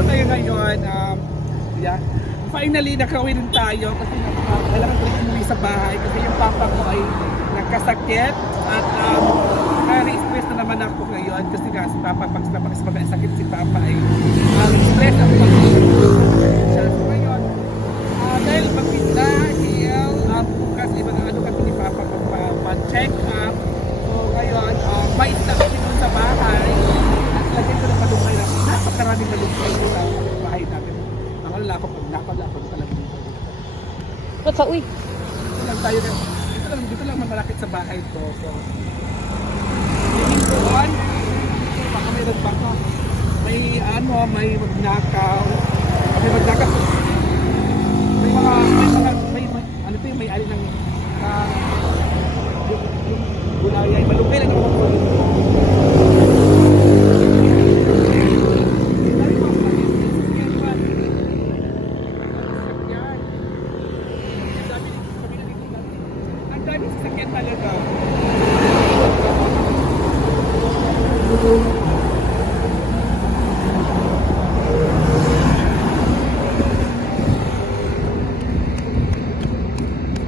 nandito tayo ngayon. Um, yeah. Finally, nakauwi rin tayo kasi uh, kailangan ko umuwi sa bahay kasi yung papa ko ay nagkasakit at um, na-stress na naman ako ngayon kasi nga si papa pag sakit si papa ay um, stress ako pag siya. So ngayon, uh, dahil magpinda, heal, um, bukas iba na ano kasi ni papa magpa-check up. So ngayon, uh, may isa kami doon sa bahay at lagyan ko ng malunggay na napakaraming malunggay doon sa bahay namin. Ang wala ako pag napalapon talaga dito. Ba't sa uy? Dito lang tayo na, dito lang, dito lang malapit sa bahay ko. So, tingin doon, baka mayroon pa ko. May ano, may magnakaw. May magnakaw. May mga, may mga, may, may ano to yung may ali ng, uh, yung, yung gulay ay malunggay lang naman po. Ang dami sasakyan talaga.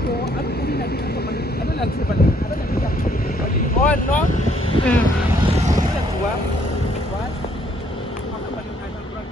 So, ano po rin natin ito? Ano lang siya ba? Ano lang siya? Balikon, no? Mm. Ano lang buwa? What? Baka balikon ang brand.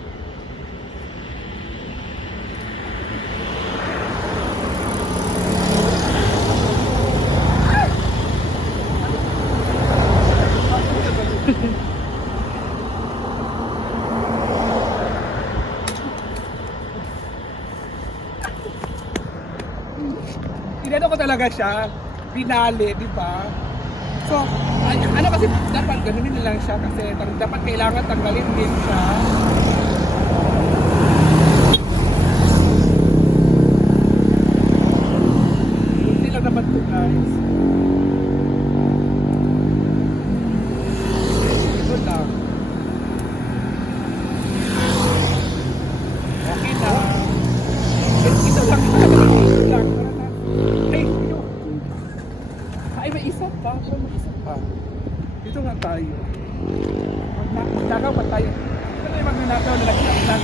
Inano ko talaga siya, binali, di ba? So, ay- ano kasi, dapat ganunin lang siya kasi dapat kailangan tanggalin din siya. Hindi lang naman to guys. Ito lang. Okay na. Ito lang, ito lang, ito lang. Ay, yun. Ay, may isa pa. Ay, may isa pa. Dito nga tayo. Magna- Magnakaw pa tayo. Yung magnanakaw na nagkakasal.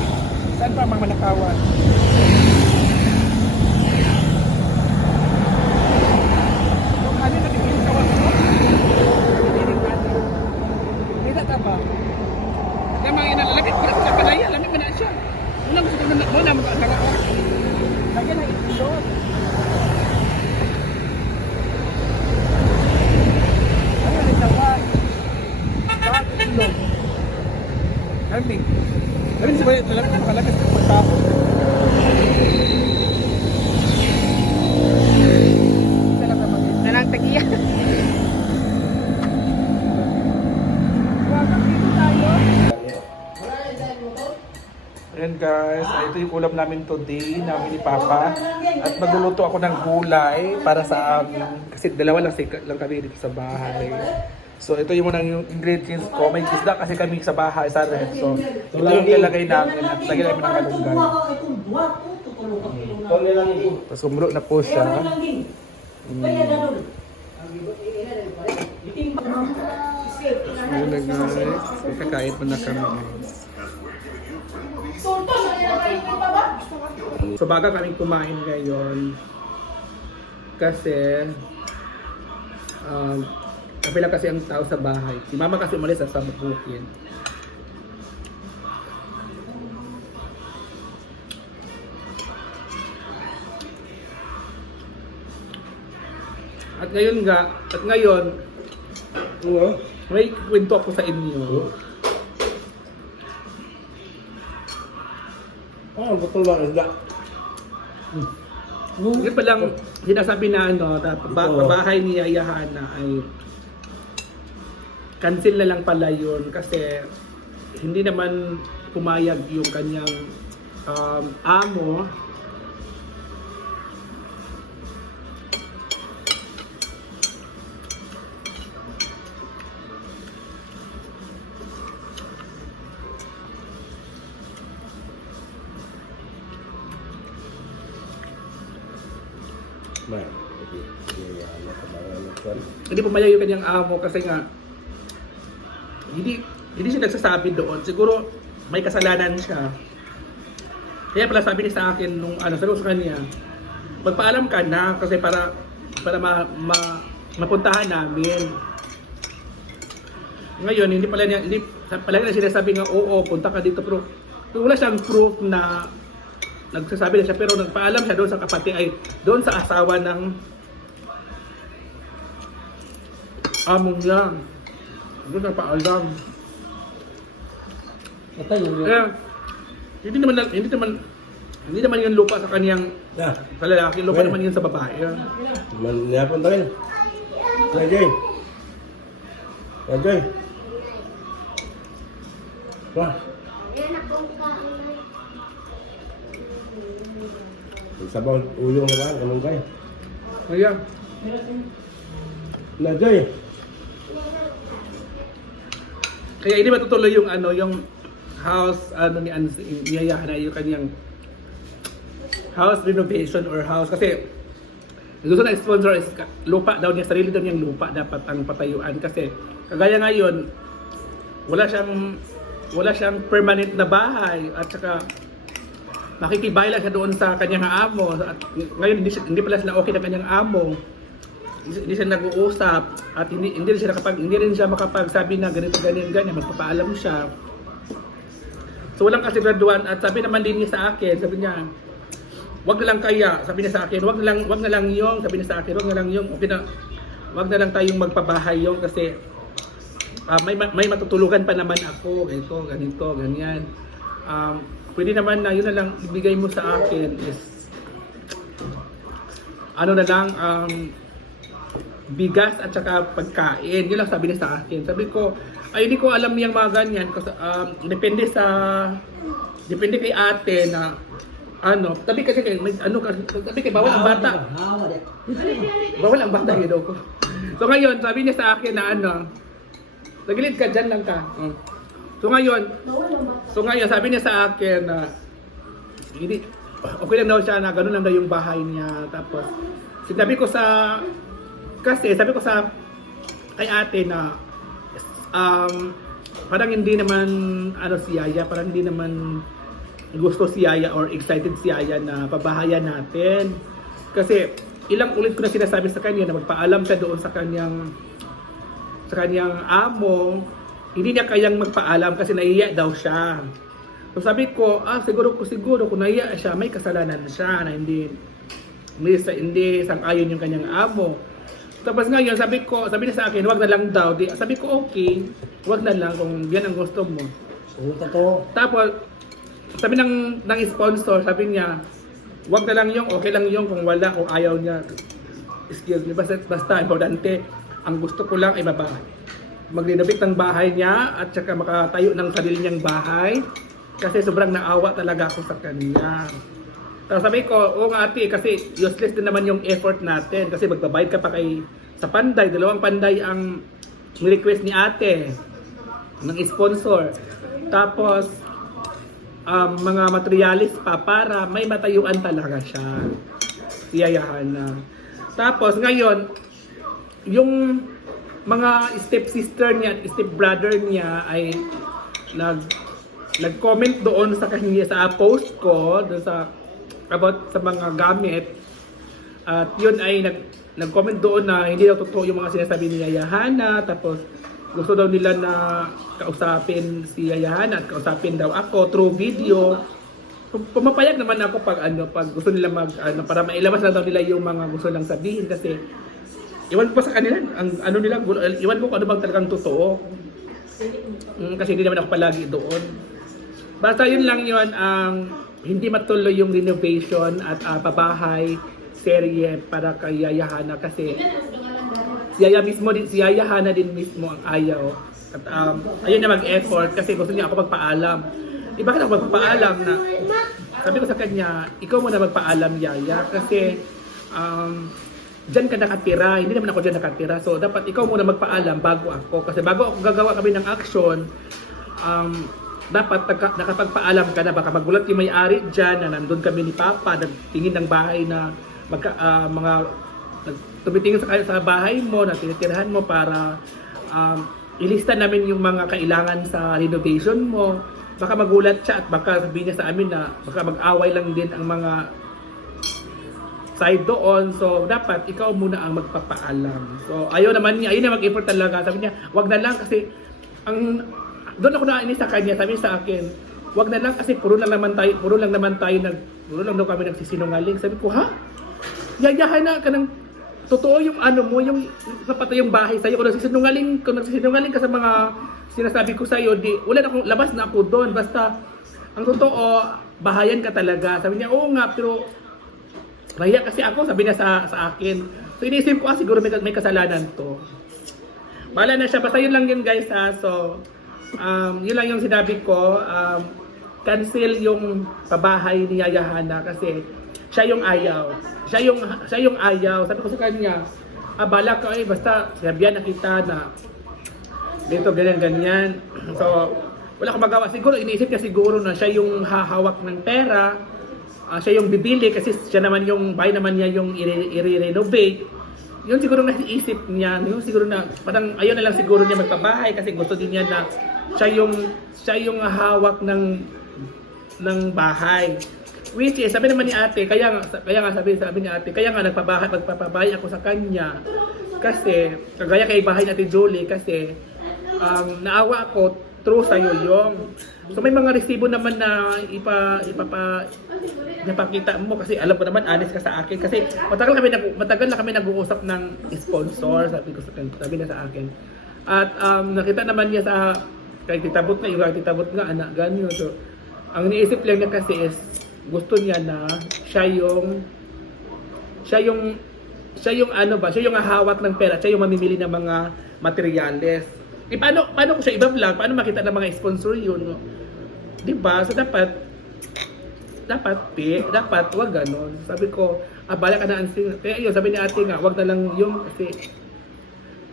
Saan pa ang mga manakawan? Yung ano na tingin sa wala mo? Tingin natin. May data ba? Kaya mga inalalagay, wala ko kapalaya, lamig mo na siya. Una gusto ko na, muna mo ka Lagyan ng itlog. Ano yung tawag? Tawag itlog. Kami. Kami sa bayan, talaga makalagas ng pagtapon. Talaga mag- Nanang tagiya. Welcome dito tayo. Ayan guys, ah, ito yung ulam namin today, namin ni Papa. At magluluto ako ng gulay para sa amin. Kasi dalawa lang, lang kami dito sa bahay. So ito yung unang yung ingredients ko. May isda kasi kami sa bahay, sa ref. So ito yung nilagay namin at lagyan namin ng malunggay. Tapos umro na po siya. Ayun na guys, kakain pa na kami guys. So baga kami kumain ngayon kasi um, kami lang kasi ang tao sa bahay. Si mama kasi umalis sa bukid. At ngayon nga, at ngayon, may kwento ako sa inyo. Ah, betul lah enggak. Yun pa lang sinasabi na ano, na ba- bahay ni Yaya Hana ay cancel na lang pala yun kasi hindi naman pumayag yung kanyang um, amo kan. hindi pumayag yung kanyang amo kasi nga hindi hindi siya nagsasabi doon siguro may kasalanan siya. Kaya pala sabi niya sa akin nung ano, sabi ko sa kanya, magpaalam ka na kasi para para ma, ma mapuntahan namin. Ngayon, hindi pala niya, hindi pala niya sinasabi nga, oo, punta ka dito, pero wala siyang proof na nagsasabi na siya, pero nagpaalam siya doon sa kapatid, ay doon sa asawa ng among niya. Doon nagpaalam. Ito yung Kaya, hindi naman, hindi naman, hindi naman yung lupa sa kaniyang Na, sa lalaki, lupa Well. naman yun sa babae. man, napunta rin. Rajay. Rajay. Wah. Sabaw ulong na ba? Ganun kayo. Kaya, Rajay. Kaya hindi matutuloy yung ano, yung house, ano ni Ans, niyayahan na yung kanyang house renovation or house. Kasi, gusto na sponsor is lupa daw niya, sarili daw niyang lupa dapat ang patayuan. Kasi, kagaya ngayon, wala siyang wala siyang permanent na bahay at saka makikibay lang siya doon sa kanyang amo at ngayon hindi, hindi pala sila okay ng kanyang amo hindi siya nag-uusap at hindi hindi rin siya nakapag hindi rin siya makapagsabi na ganito ganyan ganyan. Magpapaalam siya. So walang kasiguraduhan. At sabi naman din niya sa akin sabi niya wag na lang kaya. Sabi niya sa akin wag na lang wag na lang yung sabi niya sa akin wag na lang yung okay na wag na lang tayong magpabahay yung kasi ah, may ma- may matutulugan pa naman ako. Ganito ganito ganyan. Um, pwede naman na yun na lang ibigay mo sa akin is ano na lang um, bigas at saka pagkain. Yun lang sabi niya sa akin. Sabi ko, ay hindi ko alam yung mga ganyan kasi um, depende sa depende kay ate na ano, tabi kasi kay may ano tabi kay bawal ang bata. Bawal ang bata yun ko. So ngayon, sabi niya sa akin na ano, nagilid ka dyan lang ka. Mm. So ngayon, so ngayon sabi niya sa akin na hindi okay lang daw siya na ganun lang daw yung bahay niya tapos sinabi ko sa kasi sabi ko sa kay ate na um, parang hindi naman ano si Yaya, parang hindi naman gusto si Yaya or excited si Yaya na pabahayan natin. Kasi ilang ulit ko na sinasabi sa kanya na magpaalam siya doon sa kanyang sa kanyang amo, hindi niya kayang magpaalam kasi naiya daw siya. So sabi ko, ah siguro ko siguro kung naiya siya, may kasalanan siya na hindi hindi, hindi sang-ayon yung kanyang amo. Tapos ngayon, sabi ko, sabi niya sa akin, wag na lang daw. Di, sabi ko, okay, wag na lang kung yan ang gusto mo. Puta to. Tapos, sabi ng, ng sponsor, sabi niya, wag na lang yung, okay lang yung kung wala, kung ayaw niya. Excuse me, basta, basta importante, ang gusto ko lang ay baba. Mag-renovate ng bahay niya at saka makatayo ng sarili niyang bahay. Kasi sobrang naawa talaga ako sa kanya. Tapos sabi ko, oo nga ate, kasi useless din naman yung effort natin. Kasi magbabayad ka pa kay sa panday. Dalawang panday ang request ni ate ng sponsor. Tapos, um, mga materialis pa para may matayuan talaga siya. Siyayahan na. Tapos ngayon, yung mga stepsister niya at stepbrother niya ay nag nag-comment doon sa kanya sa post ko doon sa about sa mga gamit. At yun ay nag nag-comment doon na hindi daw totoo yung mga sinasabi ni Yaya Hana. Tapos gusto daw nila na kausapin si Yaya Hana at kausapin daw ako through video. Pum- pumapayag naman ako pag ano pag gusto nila mag ano para mailabas na daw nila yung mga gusto lang sabihin. Kasi iwan ko sa kanila ang ano nila iwan ko kung ano bang talagang totoo. Mm, kasi hindi naman ako palagi doon. Basta yun lang yun ang hindi matuloy yung renovation at ah, pabahay serye para kay Yaya Hana kasi si Yaya mismo din si Yaya Hana din mismo ang ayaw at um, ayun na mag-effort kasi gusto niya ako magpaalam eh bakit ako magpapaalam na sabi ko sa kanya ikaw muna magpaalam Yaya kasi um, Diyan ka nakatira, hindi naman ako diyan nakatira. So, dapat ikaw muna magpaalam bago ako. Kasi bago ako gagawa kami ng action, um, dapat naka, nakapagpaalam ka na. Baka magulat yung may-ari dyan na nandun kami ni Papa, nagtingin ng bahay na magka, ah, mga tumitingin sa, sa bahay mo, na tinitirahan mo para um, ilista namin yung mga kailangan sa renovation mo. baka magulat siya at baka sabihin niya sa amin na baka mag-away lang din ang mga side doon. So, dapat ikaw muna ang magpapaalam. So, ayaw naman niya, ayun na mag-effort talaga. Sabi niya, wag na lang kasi ang doon ako nainis sa kanya, sabi sa akin, wag na lang kasi puro lang naman tayo, puro lang naman tayo nag puro lang daw kami nagsisinungaling. Sabi ko, ha? Yayahan na ka ng totoo yung ano mo, yung napatay yung bahay sa'yo. Kung nagsisinungaling, kung nagsisinungaling ka sa mga sinasabi ko sa'yo, di, wala na akong, labas na ako doon. Basta, ang totoo, bahayan ka talaga. Sabi niya, oo nga, pero Mahiya kasi ako, sabi niya sa, sa akin. So inisip ko, ah, siguro may, may kasalanan to. Bala na siya, basta yun lang yun guys ha. So, um, yun lang yung sinabi ko. Um, cancel yung pabahay ni Yaya Hana kasi siya yung ayaw. Siya yung, siya yung ayaw. Sabi ko sa kanya, ah, bala ka eh, basta sabihan na kita na dito, ganyan, ganyan. So, wala akong magawa. Siguro, iniisip niya siguro na siya yung hahawak ng pera. Ah, siya yung bibili kasi siya naman yung, bahay naman niya yung i-renovate. Yun siguro naiisip niya, yun siguro na, parang ayun na lang siguro niya magpabahay kasi gusto din niya na siya yung, siya yung hawak ng, ng bahay. Which is, sabi naman ni ate, kaya kaya nga sabi, sabi ni ate, kaya nga nagpabahay, magpapabahay ako sa kanya. Kasi, kagaya kay bahay natin Julie, kasi, um, naawa ako through sa yung So may mga resibo naman na ipa ipapa napakita mo kasi alam ko naman honest ka sa akin kasi matagal kami nag matagal na kami nag-uusap ng sponsor sabi ko sa sabi na sa akin. At um, nakita naman niya sa kay titabot yung kay titabot nga anak ganyo so ang iniisip lang niya kasi is gusto niya na siya yung siya yung siya yung ano ba, siya yung hahawak ng pera, siya yung mamimili ng mga materyales. Eh paano, paano ko siya i-vlog? Paano makita ng mga sponsor yun? No? Di ba? So dapat, dapat, pi, dapat, wag ganon. Sabi ko, ah, bala ka na ansing. Kaya yun, sabi ni ate nga, wag na lang yung, kasi,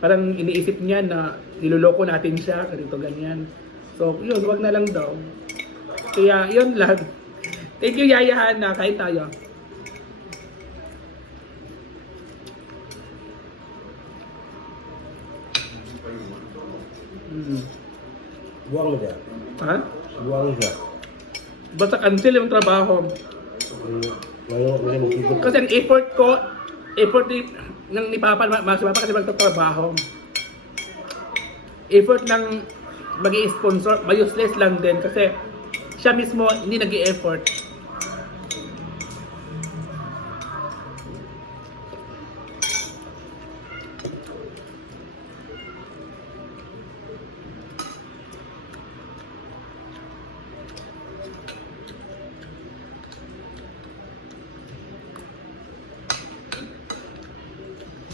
parang iniisip niya na niloloko natin siya, ganito, ganyan. So, yun, wag na lang daw. Kaya, yun lang. Thank you, Yaya Hana. Kain tayo. Mm. Buwang siya. Ha? Buwang siya. Basta cancel yung trabaho. Mm, magkikip. Kasi ang effort ko, effort ni, ng ni Papa, ma- ma- si Papa kasi magtatrabaho. Effort ng mag sponsor may useless lang din kasi siya mismo hindi nag effort